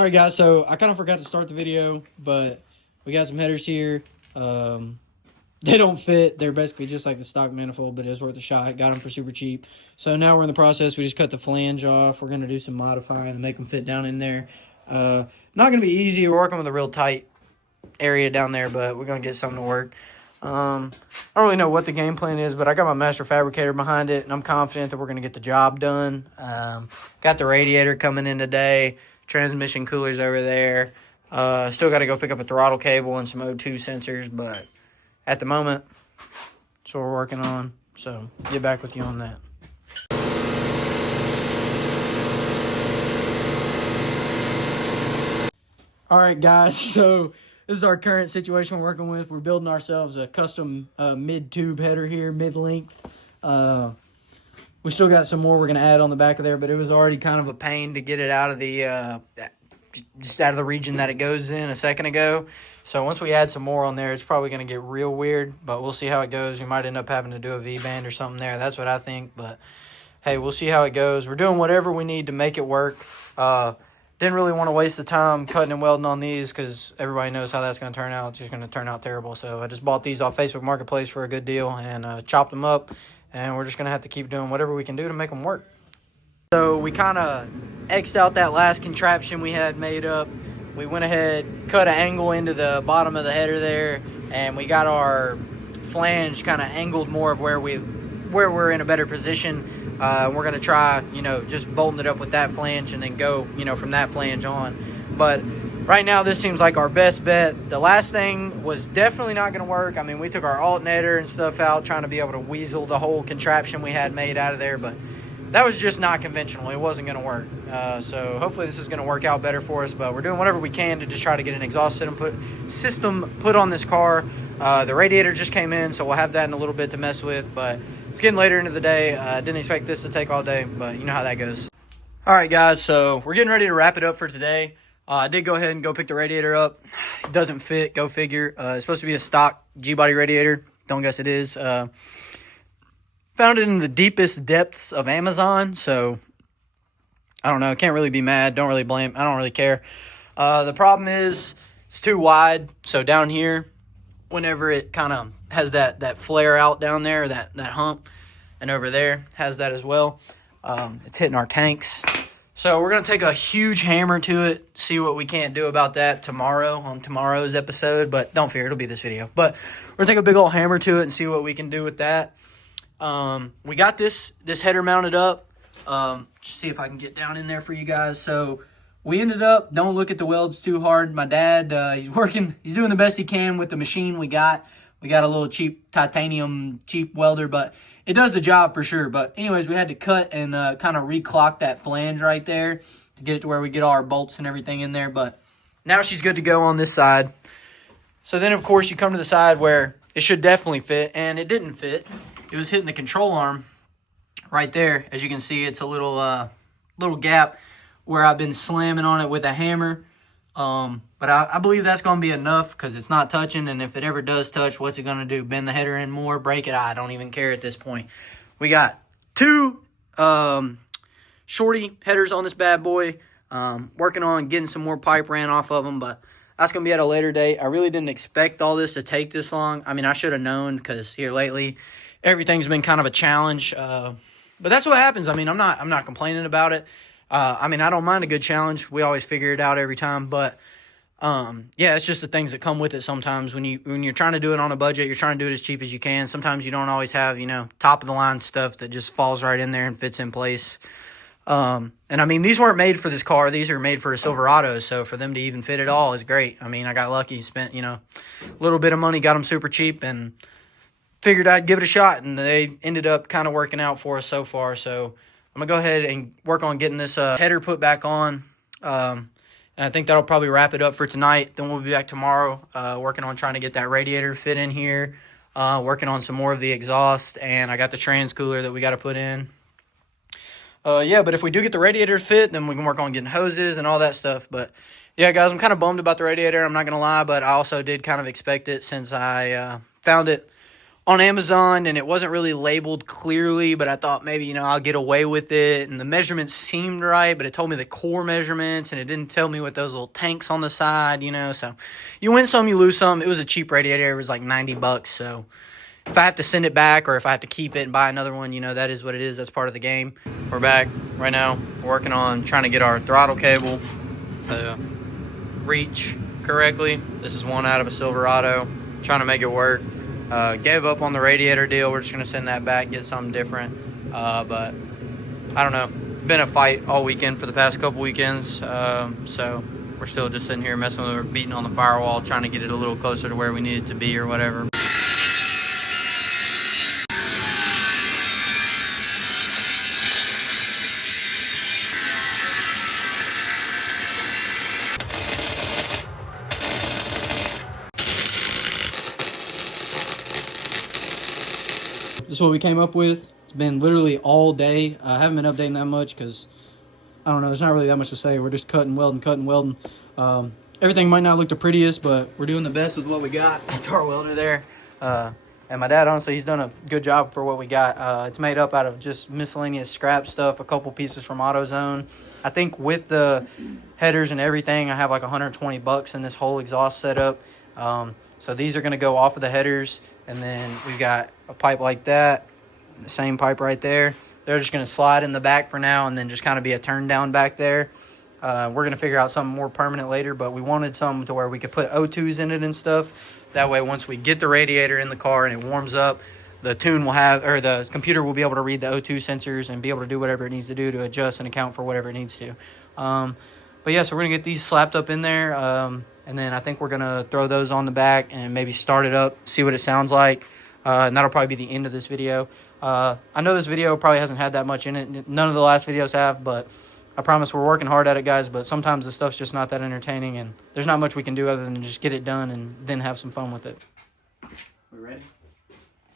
All right, guys, so I kind of forgot to start the video, but we got some headers here. They don't fit. They're basically just like the stock manifold, but it was worth a shot. Got them for super cheap. So now we're in the process. We just cut the flange off. We're going to do some modifying to make them fit down in there. Not going to be easy. We're working with a real tight area down there, but we're going to get something to work. I don't really know what the game plan is, but I got my master fabricator behind it, and I'm confident that we're going to get the job done. Got the radiator coming in today. Transmission coolers over there. Still got to go pick up a throttle cable and some O2 sensors, but at the moment, that's what we're working on. So get back with you on that. All right, guys. So this is our current situation we're working with. We're building ourselves a custom mid-tube header here, mid-length. We still got some more we're going to add on the back of there, but it was already kind of a pain to get it out of the just out of the region that it goes in a second ago. So once we add some more on there, it's probably going to get real weird, but we'll see how it goes. We might end up having to do a V-band or something there. That's what I think, but hey, we'll see how it goes. We're doing whatever we need to make it work. Didn't really want to waste the time cutting and welding on these because everybody knows how that's going to turn out. It's just going to turn out terrible. So I just bought these off Facebook Marketplace for a good deal and chopped them up. And we're just going to have to keep doing whatever we can do to make them work. So we kind of X'd out that last contraption we had made up. We went ahead, cut an angle into the bottom of the header there, and we got our flange kind of angled more of where we're in a better position. We're going to try, just bolting it up with that flange and then go, from that flange on. But right now, this seems like our best bet. The last thing was definitely not going to work. I mean, we took our alternator and stuff out, trying to be able to weasel the whole contraption we had made out of there, but that was just not conventional. It wasn't going to work. So hopefully this is going to work out better for us, but we're doing whatever we can to just try to get an exhaust system put on this car. The radiator just came in, so we'll have that in a little bit to mess with, but it's getting later into the day. Didn't expect this to take all day, but you know how that goes. All right, guys, so we're getting ready to wrap it up for today. I did go ahead and go pick the radiator up. It doesn't fit, go figure. It's supposed to be a stock G-body radiator. Don't guess it is. Found it in the deepest depths of Amazon, so I don't know. Can't really be mad. Don't really blame. I don't really care. The problem is it's too wide, so down here, whenever it kind of has that flare out down there, that hump, and over there has that as well, it's hitting our tanks. So we're going to take a huge hammer to it, see what we can't do about that tomorrow on tomorrow's episode. But don't fear, it'll be this video. But we're going to take a big old hammer to it and see what we can do with that. We got this header mounted up. See if I can get down in there for you guys. So we ended up, don't look at the welds too hard. My dad, he's doing the best he can with the machine we got. We got a little cheap titanium welder, but it does the job for sure. But anyways, we had to cut and kind of reclock that flange right there to get it to where we get all our bolts and everything in there. But now she's good to go on this side. So then, of course, you come to the side where it should definitely fit, and it didn't fit. It was hitting the control arm right there. As you can see, it's a little gap where I've been slamming on it with a hammer. But I believe that's going to be enough because it's not touching. And if it ever does touch, what's it going to do? Bend the header in more? Break it? I don't even care at this point. We got two shorty headers on this bad boy. Working on getting some more pipe ran off of them, but that's going to be at a later date. I really didn't expect all this to take this long. I mean, I should have known because here lately, everything's been kind of a challenge. But that's what happens. I mean, I'm not complaining about it. I mean, I don't mind a good challenge. We always figure it out every time. But, yeah, it's just the things that come with it sometimes. When you're trying to do it on a budget, you're trying to do it as cheap as you can. Sometimes you don't always have, top-of-the-line stuff that just falls right in there and fits in place. And, I mean, these weren't made for this car. These are made for a Silverado. So for them to even fit at all is great. I mean, I got lucky. Spent, a little bit of money, got them super cheap, and figured I'd give it a shot. And they ended up kind of working out for us so far. So I'm going to go ahead and work on getting this header put back on. And I think that'll probably wrap it up for tonight. Then we'll be back tomorrow working on trying to get that radiator fit in here, working on some more of the exhaust, and I got the trans cooler that we got to put in. Yeah, but if we do get the radiator fit, then we can work on getting hoses and all that stuff. But, yeah, guys, I'm kind of bummed about the radiator. I'm not going to lie, but I also did kind of expect it since I found it on Amazon, and it wasn't really labeled clearly, but I thought maybe, you know, I'll get away with it. And the measurements seemed right, but it told me the core measurements, and it didn't tell me what those little tanks on the side, you know. So you win some, you lose some. It was a cheap radiator. It was like $90. So if I have to send it back or if I have to keep it and buy another one, you know, that is what it is. That's part of the game. We're back right now. We're working on trying to get our throttle cable to reach correctly. This is one out of a Silverado. Trying to make it work. Gave up on the radiator deal. We're just going to send that back, get something different. But I don't know. Been a fight all weekend for the past couple weekends. So we're still just sitting here messing with it, beating on the firewall, trying to get it a little closer to where we need it to be or whatever. This is what we came up with. It's been literally all day. I haven't been updating that much because, I don't know, there's not really that much to say. We're just cutting, welding. Everything might not look the prettiest, but we're doing the best with what we got. That's our welder there. And my dad, honestly, he's done a good job for what we got. It's made up out of just miscellaneous scrap stuff, a couple pieces from AutoZone. I think with the headers and everything, I have like $120 in this whole exhaust setup. So these are going to go off of the headers. And then we've got a pipe like that, the same pipe right there. They're just going to slide in the back for now and then just kind of be a turn down back there. We're going to figure out something more permanent later, but we wanted something to where we could put O2s in it and stuff. That way, once we get the radiator in the car and it warms up, the computer will be able to read the O2 sensors and be able to do whatever it needs to do to adjust and account for whatever it needs to. But yeah, so we're going to get these slapped up in there. And then I think we're going to throw those on the back and maybe start it up, see what it sounds like. And that'll probably be the end of this video. I know this video probably hasn't had that much in it. None of the last videos have, but I promise we're working hard at it, guys. But sometimes the stuff's just not that entertaining, and there's not much we can do other than just get it done and then have some fun with it. We ready?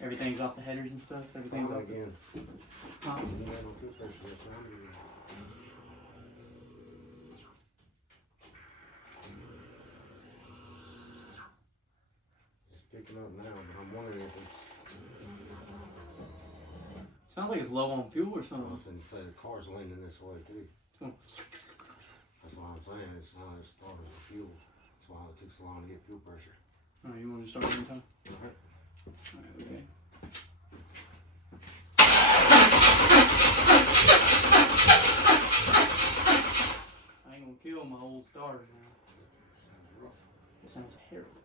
Everything's off the headers and stuff? Everything's off again. Picking up now, but I'm wondering if it's... Sounds like it's low on fuel or something. I was going to say the car's leaning this way too. That's what I'm saying. It's not as far as the fuel. That's why it took so long to get fuel pressure. Alright, you want to start anytime? Alright. Alright, okay. I ain't gonna kill my old starter now. Sounds rough. It sounds terrible.